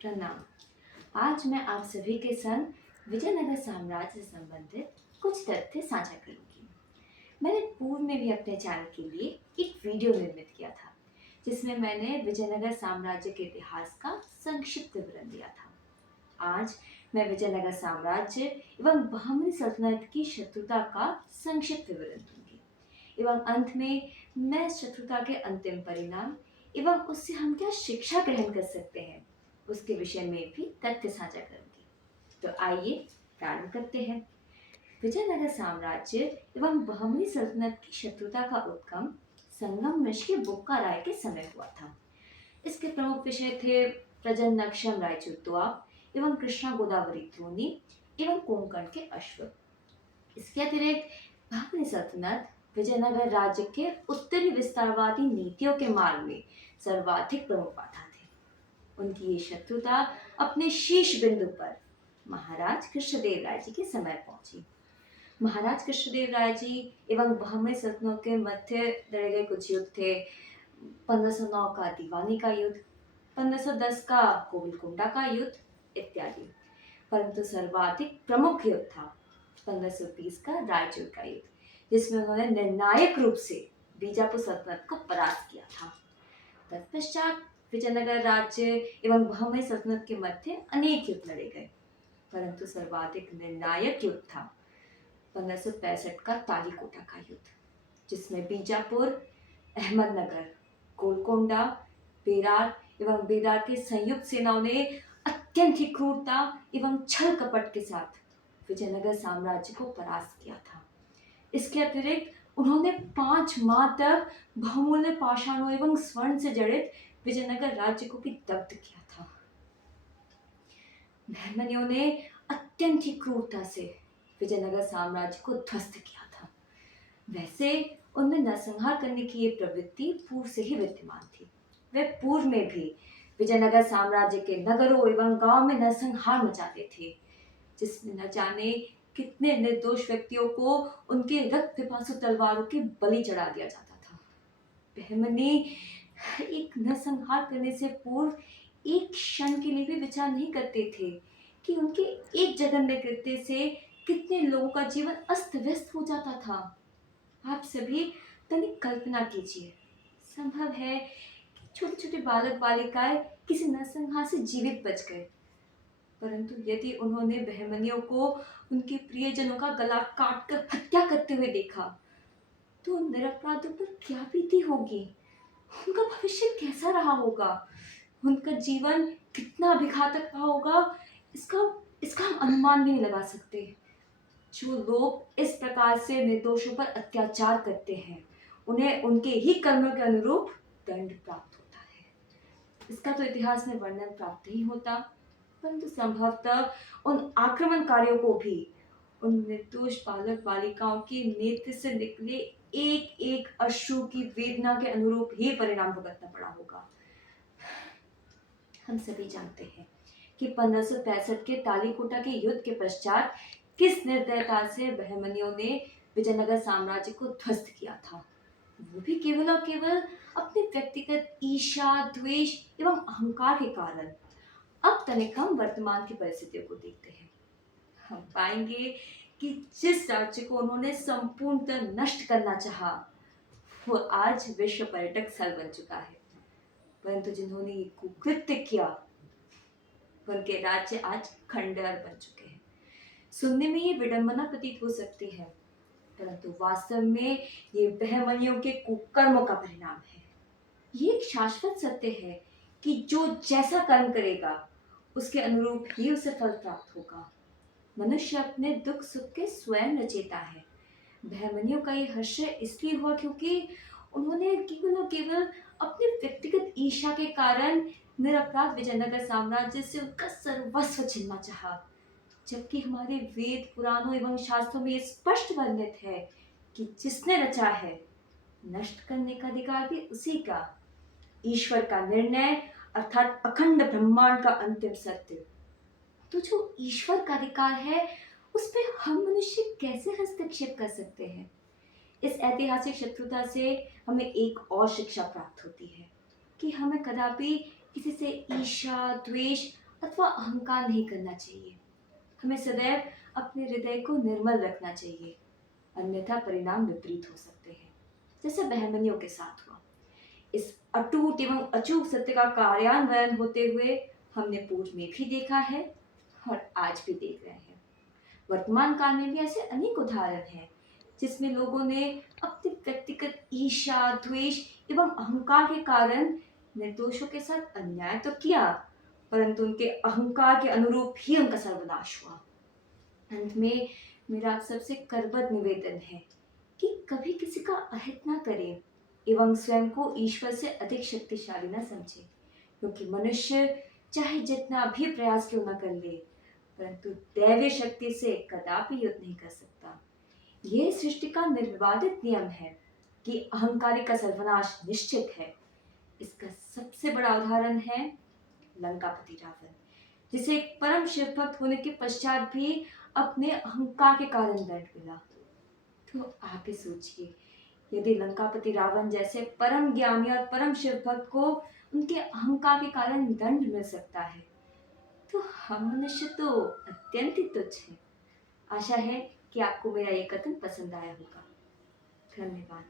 प्रणाम। आज मैं आप सभी के संग विजयनगर साम्राज्य से संबंधित कुछ तथ्य साझा करूंगी। मैंने पूर्व में भी अपने चैनल के लिए एक वीडियो निर्मित किया था, जिसमें मैंने विजयनगर साम्राज्य के इतिहास का संक्षिप्त विवरण दिया था। आज मैं विजयनगर साम्राज्य एवं बहमनी सल्तनत की शत्रुता का संक्षिप्त विवरण दूंगी एवं अंत में मैं शत्रुता के अंतिम परिणाम एवं उससे हम क्या शिक्षा ग्रहण कर सकते हैं उसके विषय में भी तथ्य साझा करूंगी। तो आइए प्रारंभ करते हैं। विजयनगर साम्राज्य एवं बहमनी सल्तनत की शत्रुता का उद्गम संगम वंश के बुक्का राय के समय हुआ था। इसके प्रमुख विषय थे प्रजन्नक्षम रायचूतवाप एवं कृष्णा गोदावरी द्रोणी एवं कोंकण के अश्व। इसके अतिरिक्त बहमनी सल्तनत विजयनगर राज्य के उत्तरी विस्तारवादी नीतियों के मार्ग में सर्वाधिक प्रमुख बाधा थे। उनकी ये शत्रुता अपने शीर्ष बिंदु पर महाराज कृष्णदेव राय जी के समय पहुंची। महाराज कृष्णदेव राय जी एवं बहमनी सल्तनतों के मध्य लड़े गए कुछ युद्ध थे। 1509 का दीवानी का युद्ध, 1510 का कोविलकुंडा का युद्ध इत्यादि। परंतु सर्वाधिक प्रमुख युद्ध था 1520 का रायचूर का युद्ध, जिसमें उन्होंने निर्णायक रूप से बीजापुर सल्तनत को परास्त किया था। तत्पश्चात विजयनगर राज्य एवं बहमनी सल्तनत के मध्य अनेक युद्ध लड़े गए, परंतु सर्वाधिक निर्णायक युद्ध था 1565 का तालीकोटा का युद्ध, जिसमें बीजापुर, अहमदनगर, गोलकोंडा, बेरार एवं बेदार की संयुक्त सेनाओं ने अत्यंत ही क्रूरता एवं छल कपट के साथ विजयनगर साम्राज्य को परास्त किया था। इसके अतिरिक्त उन्होंने 5 माह तक बहुमूल्य पाषाणों एवं स्वर्ण से जड़ित विजयनगर राज्य को भी दग्ध किया था। बहमनियों ने अत्यंत ही क्रूरता से विजयनगर साम्राज्य को ध्वस्त किया था। वैसे उनमें नरसंहार करने की ये प्रवृत्ति पूर्व से ही विद्यमान थी। वे पूर्व में भी विजयनगर साम्राज्य के नगरों एवं गांव में नरसंहार मचाते थे, जिसमें न जाने कितने निर्दोष व्यक्तियों को उनके रक्त पिपासु तलवारों के बलि चढ़ा दिया जाता था। बहमनी एक नरसंहार करने से पूर्व एक क्षण के लिए भी विचार नहीं करते थे कि उनके एक जघन्य कृत्य से कितने लोगों का जीवन अस्त व्यस्त हो जाता था। आप सभी तनिक कल्पना कीजिए, संभव है कि छोटे छोटे बालक बालिकाएं किसी नरसंहार से जीवित बच गए, परंतु यदि उन्होंने बहमनियों को उनके प्रियजनों का गला काटकर हत्या करते हुए देखा, तो उन निरपराधों पर क्या बीती होगी, उनका भविष्य कैसा रहा होगा, उनका जीवन कितना विघातक रहा होगा, इसका इसका हम अनुमान भी नहीं लगा सकते। जो लोग इस प्रकार से निर्दोषों पर अत्याचार करते हैं, उन्हें उनके ही कर्मों के अनुरूप दंड प्राप्त होता है। इसका तो इतिहास में वर्णन प्राप्त नहीं होता, परंतु संभवतः उन आक्रमणकारियों को भी उन निर्दोष बालक बालिकाओं के नेत्र से निकले एक एक अश्रु की वेदना के अनुरूप ही परिणाम भुगतना पड़ा होगा। हम सभी जानते हैं कि 1565 के तालीकोटा के युद्ध के पश्चात किस निर्दयता से बहमनियों ने विजयनगर साम्राज्य को ध्वस्त किया था, वो भी केवल और केवल अपने व्यक्तिगत ईर्ष्या, द्वेष एवं अहंकार के कारण। अब तनिक हम वर्तमान की परिस्थितियों को देखते हैं। हम पाएंगे कि जिस राज्य को उन्होंने संपूर्णतः नष्ट करना चाहा, वो आज विश्व पर्यटक स्थल बन चुका है, परंतु जिन्होंने ये कुकृत्य किया, उनके राज्य आज खंडहर बन चुके हैं। सुनने में ये विडंबना प्रतीत हो सकती है, परंतु वास्तव में ये बहमनियों के कुकर्मों का परिणाम है। ये एक शाश्वत सत्य है कि जो जैसा कर्म करेगा, उसके अनुरूप ही उसे फल प्राप्त होगा। मनुष्य अपने दुख सुख के स्वयं रचेता है। बहमनियों का ये हर्ष इसलिए हुआ क्योंकि उन्होंने केवल और केवल अपने व्यक्तिगत ईर्ष्या के कारण निरपराध विजयनगर साम्राज्य से उनका सर्वस्व छीनना चाहा, जबकि हमारे वेद पुराणों एवं शास्त्रों में ये स्पष्ट वर्णित है कि जिसने रचा है, नष्ट करने का अधिकार भी उसी का। ईश्वर का निर्णय अर्थात अखंड ब्रह्मांड का अंतिम सत्य, तो जो ईश्वर का अधिकार है, उस पे हम मनुष्य कैसे हस्तक्षेप कर सकते हैं। इस ऐतिहासिक शत्रुता से हमें एक और शिक्षा प्राप्त होती है कि हमें कदापि किसी से ईर्ष्या, द्वेष, अथवा अहंकार नहीं करना चाहिए। हमें सदैव अपने हृदय को निर्मल रखना चाहिए, अन्यथा परिणाम विपरीत हो सकते हैं, जैसे बहमनियों के साथ हुआ। इस अटूट एवं अचूक सत्य का कार्यान्वयन होते हुए हमने पूर्व में भी देखा है और आज भी देख रहे हैं। वर्तमान काल में भी ऐसे अनेक उदाहरण हैं जिसमें लोगों ने अपने व्यक्तिगत ईर्ष्या, द्वेष एवं अहंकार के कारण निर्दोषों के साथ अन्याय तो किया, परंतु उनके अहंकार के अनुरूप ही उनका सर्वनाश हुआ। अंत में मेरा आप सबसे करबद्ध निवेदन है कि कभी किसी का अहित ना करें एवं स्वयं को ईश्वर से अधिक शक्तिशाली ना समझें, क्योंकि मनुष्य चाहे जितना भी प्रयास क्यों ना कर ले, परंतु दैवीय शक्ति से कदापि युद्ध नहीं कर सकता। यह सृष्टि का निर्विवादित नियम है कि अहंकारी का सर्वनाश निश्चित है। इसका सबसे बड़ा उदाहरण है लंकापति रावण, जिसे एक परम शिव भक्त होने के पश्चात भी अपने अहंकार के कारण दंड मिला। तो आप ही सोचिए, यदि लंकापति रावण जैसे परम ज्ञानी और परम शिव भक्त को उनके अहंकार के कारण दंड मिल सकता है, तो हम मनुष्य तो अत्यंत ही तुच्छ हैं। आशा है कि आपको मेरा ये कथन पसंद आया होगा। धन्यवाद।